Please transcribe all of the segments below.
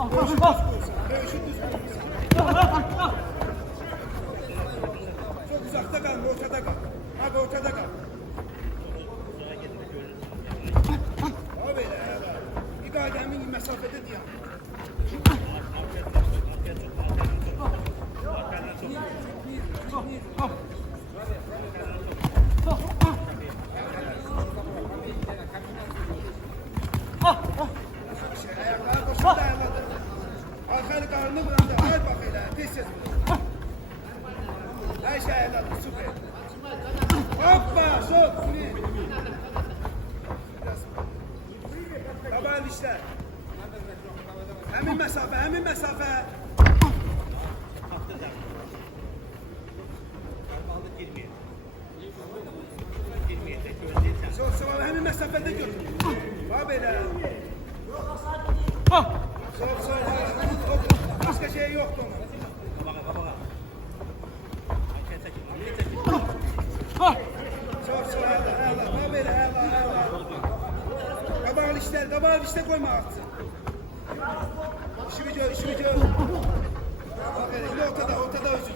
Çok uzakta kalma, ortada kal. Bak ortada kal. Abi bir kademin mesafede diye. Ayaklara koşup dayanmadı. Arkalı karnını bıraktı. Hayır bak hele. Pes et. Her şey ayarladı. Süper. Hoppa. Şut. Taban işler. Hemin mesafe. Hemin mesafe. Çok sıvalı. Hemin mesafede götür. Bak böyle. Sok. Başka şey yoktu onun. Çok sıvalı. Bak böyle. Kabağın işler koyma artık. İşimi gör. Bak hele. Ortada özür.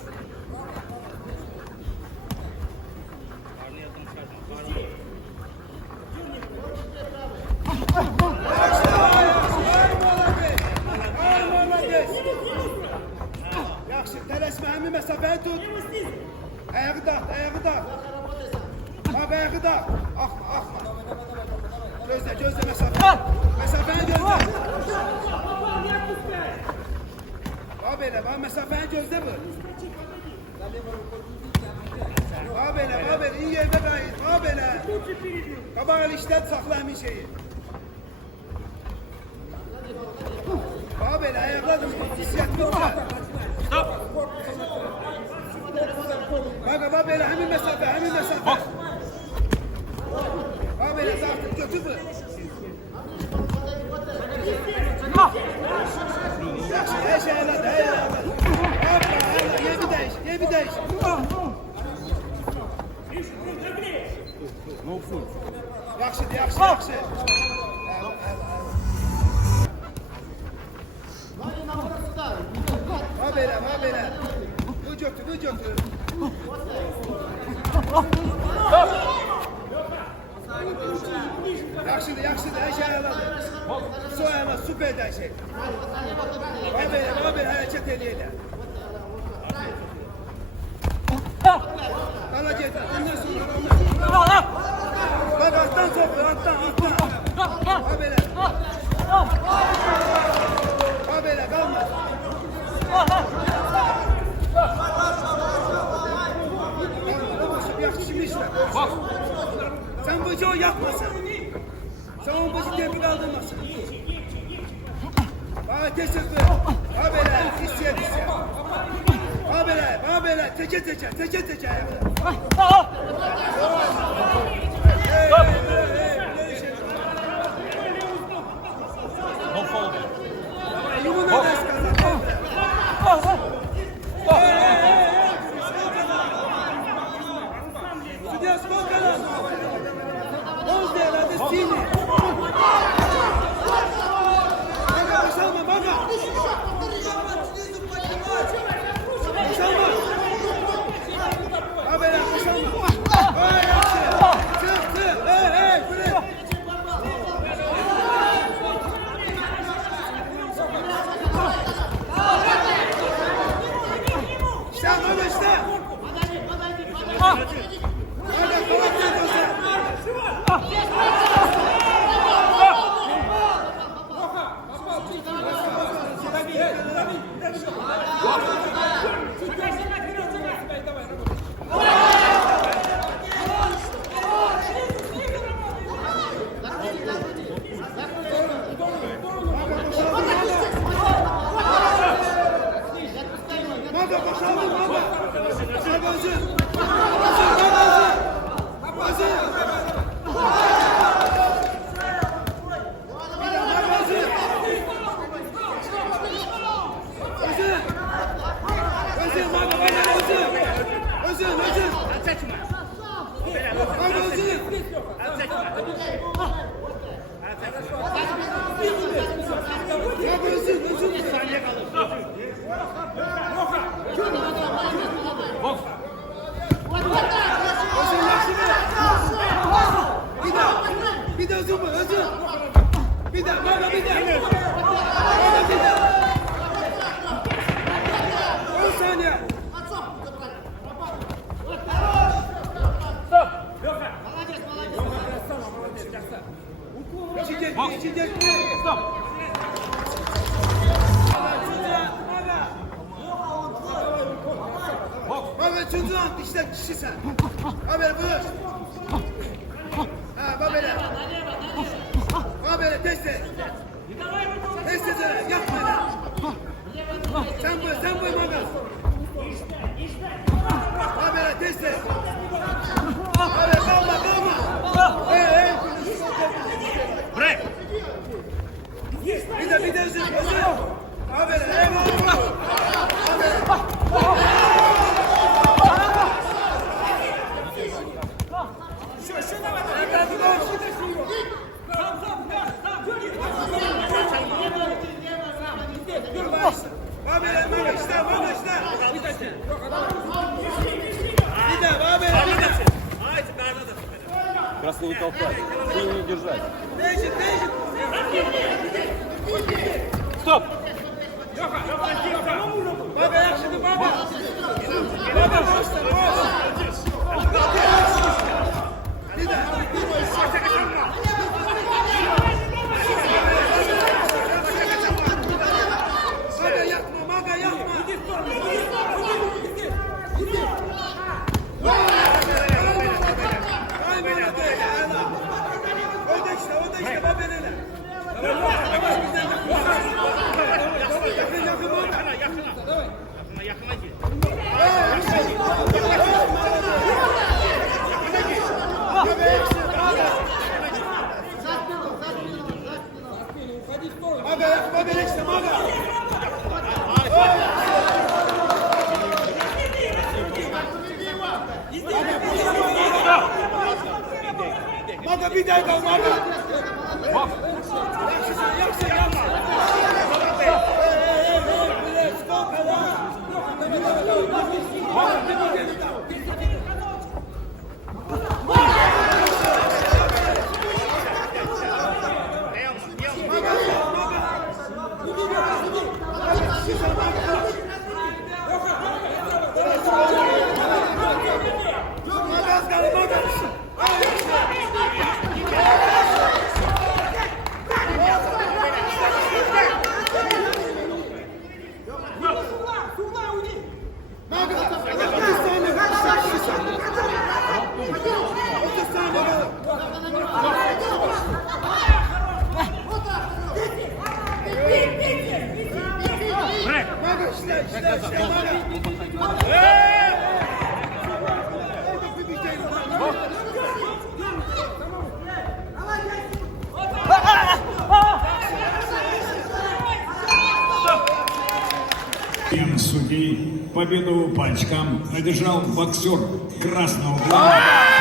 Yaxşı, tələsmə, həmin məsafəni tut. Ayağı da. Bak ayağı da. Axma. Gözlə məsafəni. Məsafəni gözlə. Bak belə, məsafəni gözlə bu. Bak belə, iyi yerdə qayıt. Bak belə. Qabağı işlət, saxla həmin şeyi. Bak belə, ayaqladım, hissiyatını tutar. Bak belə, həmin məsafə. Bak belə, zaten götür bu. Yaxşı, her şey ayarladı. Hoppa, ye bir değiş. Yaxşı. Bak belə. Bu götür. Yaxşıdır, her şey ayarladı. Soyana, süper her şey. Bak belə, hareket edeyle. Dala get, ondan sonra. Bak alttan sokuyor, alttan. Bak belə. Bak belə, kalmaz. Yaxşı işlə. Sen bu işi o yapmasın. Sen bu işi tepki aldırmasın. Bana teşekkür. Bak böyle, hissiyat. Bak böyle, teke ayakta. Yumuna deskanlar. Судья, сколько раз? Он сделал дестини. Бага, Шалма. Шалма. Абеля, Шалма. Ой, yaxşı. Bir daha, baba bir daha. Baba bir daha. 10 saniye. İçecek. Stop. Baba çocuğun işte kişi sen. Haber buluş. Ha babele. Babele test et. Test et. Yapma lan. Sen koy magas. Babele test et. Babele kalma. Bırak. Bir de özür. Babele eyvallah. Красный не толкай. Синий не держать. Стоп! Maga bir dakika maga. Yaksa. Судей победу по очкам одержал боксер красного угла.